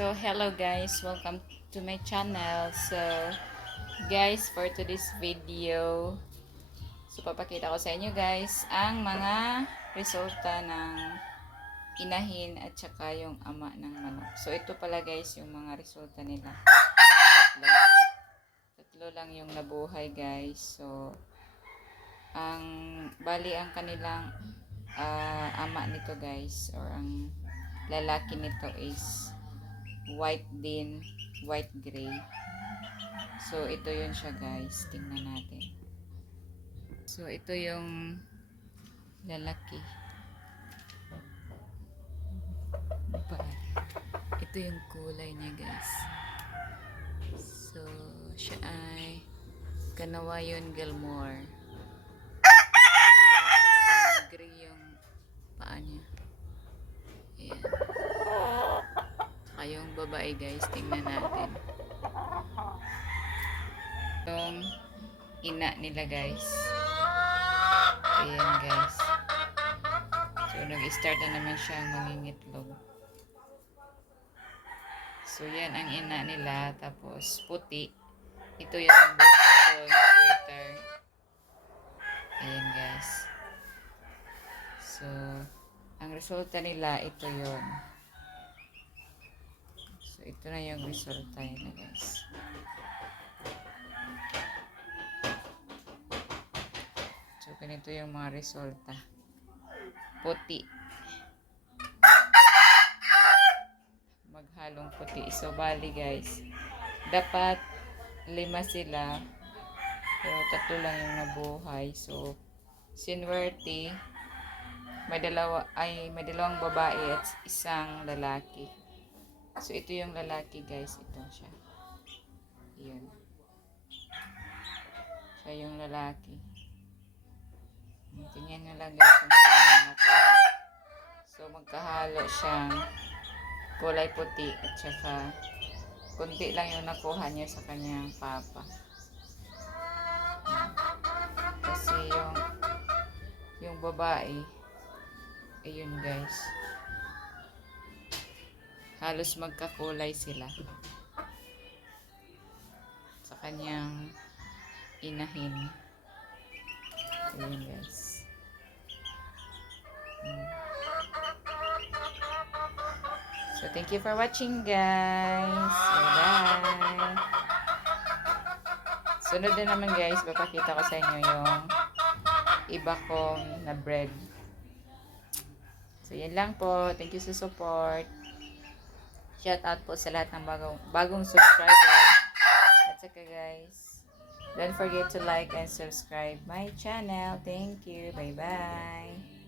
So, hello guys, welcome to my channel. So, guys, for today's video, so papakita ko sa inyo guys ang mga resulta ng inahin at saka yung ama ng manok. So, ito pala guys yung mga resulta nila. Tatlo. Tatlo lang yung nabuhay guys. So, ang bali ang kanilang ah, ama nito guys or ang lalaki nito is white din, white gray. So, ito yun siya guys. Tingnan natin. So, ito yung lalaki. Ito yung kulay niya guys. So, siya ay Kanawayon Gilmore. Gray yung paa niya. Ayan. Saka yung babae guys, tingnan natin. Yung ina nila guys. Ayan guys. So, nag-start na naman siyang mangingitlog. So, yan ang ina nila. Tapos, puti. Ito yung Boston sweater. Ayan guys. So, ang resulta nila, ito yon ito na yung resulta nila, guys. So, ganito yung mga resulta. Puti. Maghalong puti. So, bali, guys. Dapat lima sila. Pero tatlo lang yung nabuhay. So, sinwerte, may dalawa ay may dalawang babae at isang lalaki. So ito yung lalaki guys, ito siya. Yun. Siya yung lalaki. Tingnan nyo lang guys kung saan. So magkahalo siyang kulay puti at saka kunti lang yung nakuha niya sa kanyang papa. Kasi yung yung babae ayun guys halos magkakulay sila. Sa kanyang inahin. Ayun guys Mm. so thank you for watching guys. Bye bye sunod na naman guys. Papakita ko sa inyo yung iba kong na bread. So, yan lang po. Thank you sa support. Shout out po sa lahat ng bagong, bagong subscriber. At saka guys, don't forget to like and subscribe my channel. Thank you. Bye-bye.